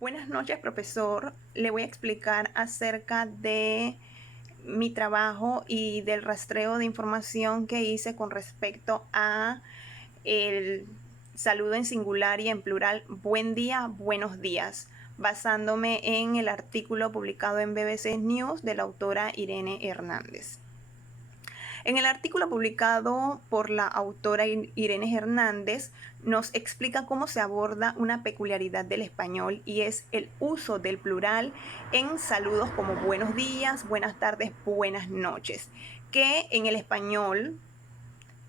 Buenas noches, profesor. Le voy a explicar acerca de mi trabajo y del rastreo de información que hice con respecto a el saludo en singular y en plural, buen día, buenos días, basándome en el artículo publicado en BBC News de la autora Irene Hernández. En el artículo publicado por la autora Irene Hernández nos explica cómo se aborda una peculiaridad del español y es el uso del plural en saludos como buenos días, buenas tardes, buenas noches, que en el español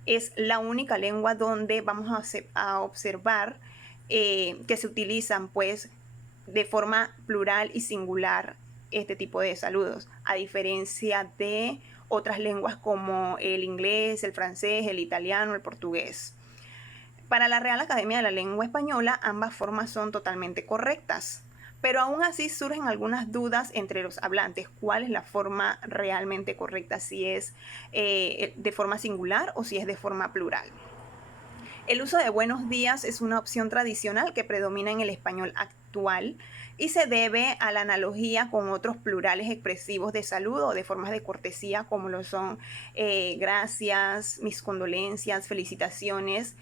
es la única lengua donde vamos a observar que se utilizan pues de forma plural y singular este tipo de saludos, a diferencia de otras lenguas como el inglés, el francés, el italiano, el portugués. Para la Real Academia de la Lengua Española, ambas formas son totalmente correctas, pero aún así surgen algunas dudas entre los hablantes. ¿Cuál es la forma realmente correcta? Si es de forma singular o si es de forma plural. El uso de buenos días es una opción tradicional que predomina en el español actual y se debe a la analogía con otros plurales expresivos de saludo o de formas de cortesía como lo son gracias, mis condolencias, felicitaciones,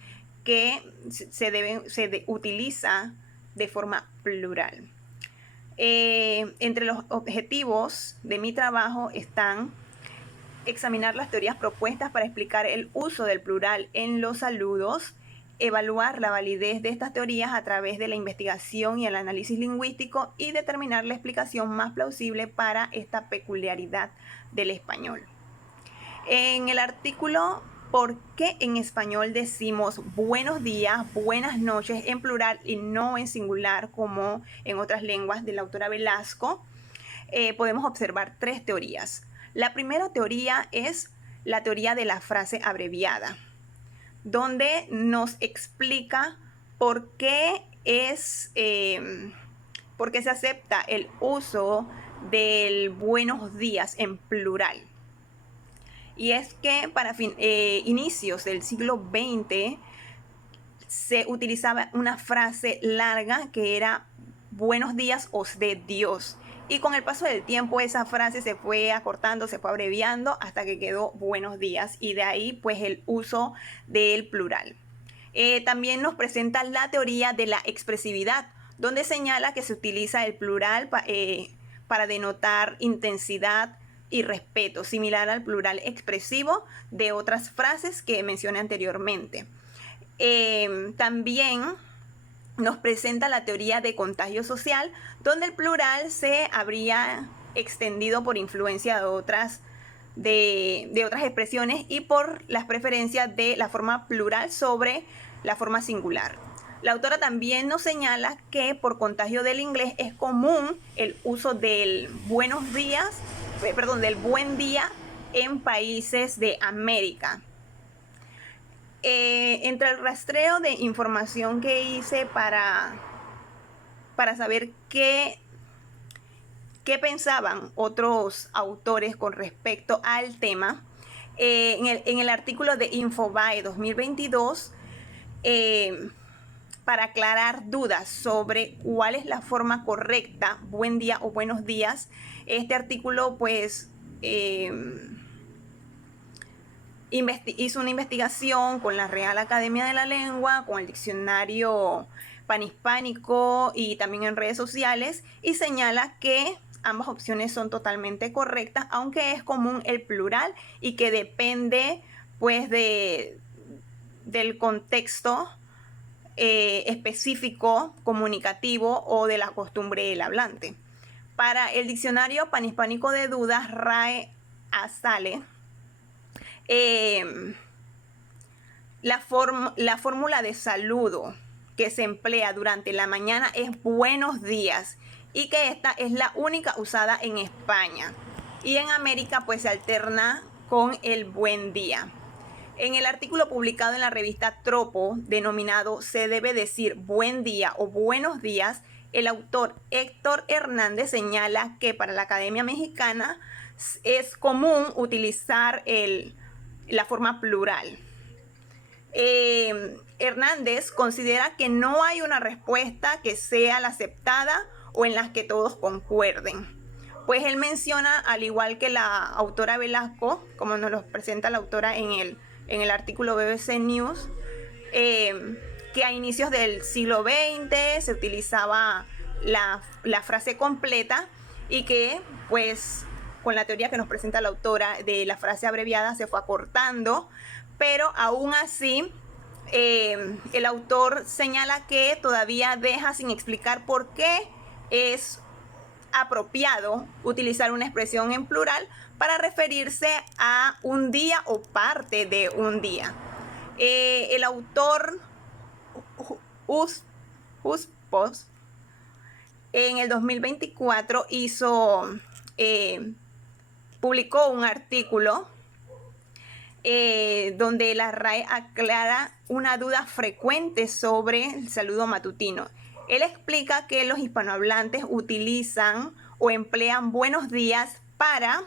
que se utiliza de forma plural. Entre los objetivos de mi trabajo están examinar las teorías propuestas para explicar el uso del plural en los saludos, evaluar la validez de estas teorías a través de la investigación y el análisis lingüístico y determinar la explicación más plausible para esta peculiaridad del español. En el artículo ¿por qué en español decimos buenos días, buenas noches en plural y no en singular como en otras lenguas de la autora Velasco? Podemos observar tres teorías. La primera teoría es la teoría de la frase abreviada, donde nos explica por qué se acepta el uso del buenos días en plural. Y es que para inicios del siglo XX se utilizaba una frase larga que era buenos días os de Dios. Y con el paso del tiempo esa frase se fue acortando, se fue abreviando hasta que quedó buenos días y de ahí pues el uso del plural. También nos presenta la teoría de la expresividad, donde señala que se utiliza el plural para denotar intensidad y respeto, similar al plural expresivo de otras frases que mencioné anteriormente. También nos presenta la teoría de contagio social, donde el plural se habría extendido por influencia de otras expresiones y por las preferencias de la forma plural sobre la forma singular. La autora también nos señala que por contagio del inglés es común el uso del del buen día en países de América. Entre el rastreo de información que hice para saber qué pensaban otros autores con respecto al tema, en el artículo de Infobae 2022, para aclarar dudas sobre cuál es la forma correcta, buen día o buenos días, este artículo pues hizo una investigación con la Real Academia de la Lengua, con el diccionario panhispánico y también en redes sociales, y señala que ambas opciones son totalmente correctas, aunque es común el plural y que depende pues del contexto específico comunicativo o de la costumbre del hablante. Para el diccionario panhispánico de dudas RAE Asale, la fórmula de saludo que se emplea durante la mañana es buenos días y que esta es la única usada en España y en América pues se alterna con el buen día. En el artículo publicado en la revista Tropo denominado Se debe decir buen día o buenos días, el autor Héctor Hernández señala que para la Academia Mexicana es común utilizar la forma plural. Hernández considera que no hay una respuesta que sea la aceptada o en las que todos concuerden. Pues él menciona, al igual que la autora Velasco, como nos lo presenta la autora en el artículo BBC News, que a inicios del siglo XX se utilizaba la frase completa y que pues con la teoría que nos presenta la autora de la frase abreviada se fue acortando, pero aún así el autor señala que todavía deja sin explicar por qué es apropiado utilizar una expresión en plural para referirse a un día o parte de un día. El autor Huspos en el 2024 publicó un artículo donde la RAE aclara una duda frecuente sobre el saludo matutino. Él explica que los hispanohablantes utilizan o emplean buenos días para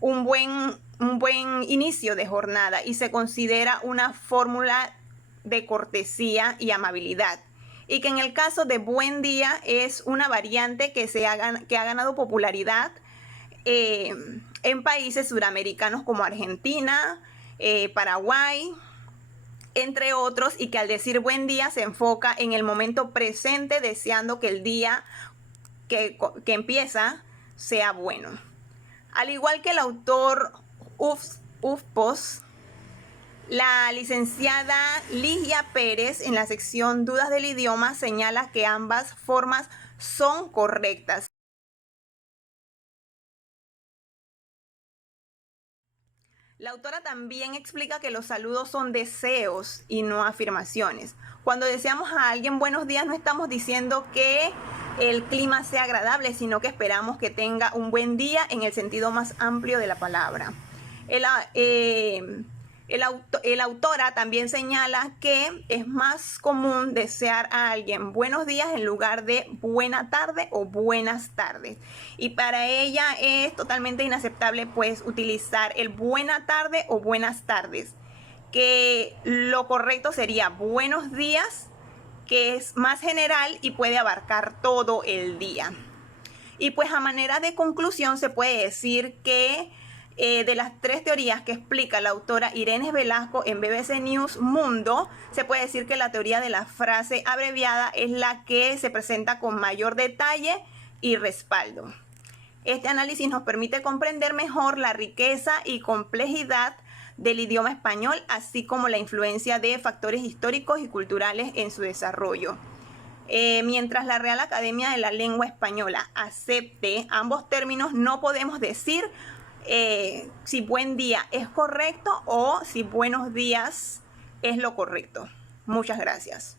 un buen inicio de jornada y se considera una fórmula de cortesía y amabilidad. Y que en el caso de buen día es una variante que ha ganado popularidad en países suramericanos como Argentina, Paraguay, entre otros, y que al decir buen día se enfoca en el momento presente, deseando que el día que empieza sea bueno. Al igual que el autor Huspos, la licenciada Ligia Pérez en la sección Dudas del idioma señala que ambas formas son correctas. La autora también explica que los saludos son deseos y no afirmaciones. Cuando deseamos a alguien buenos días no estamos diciendo que el clima sea agradable, sino que esperamos que tenga un buen día en el sentido más amplio de la palabra. La autora también señala que es más común desear a alguien buenos días en lugar de buena tarde o buenas tardes. Y para ella es totalmente inaceptable pues utilizar el buena tarde o buenas tardes, que lo correcto sería buenos días, que es más general y puede abarcar todo el día. Y pues a manera de conclusión se puede decir que de las tres teorías que explica la autora Irene Velasco en BBC News Mundo, se puede decir que la teoría de la frase abreviada es la que se presenta con mayor detalle y respaldo. Este análisis nos permite comprender mejor la riqueza y complejidad del idioma español, así como la influencia de factores históricos y culturales en su desarrollo. Mientras la Real Academia de la Lengua Española acepte ambos términos, no podemos decir si buen día es correcto o si buenos días es lo correcto. Muchas gracias.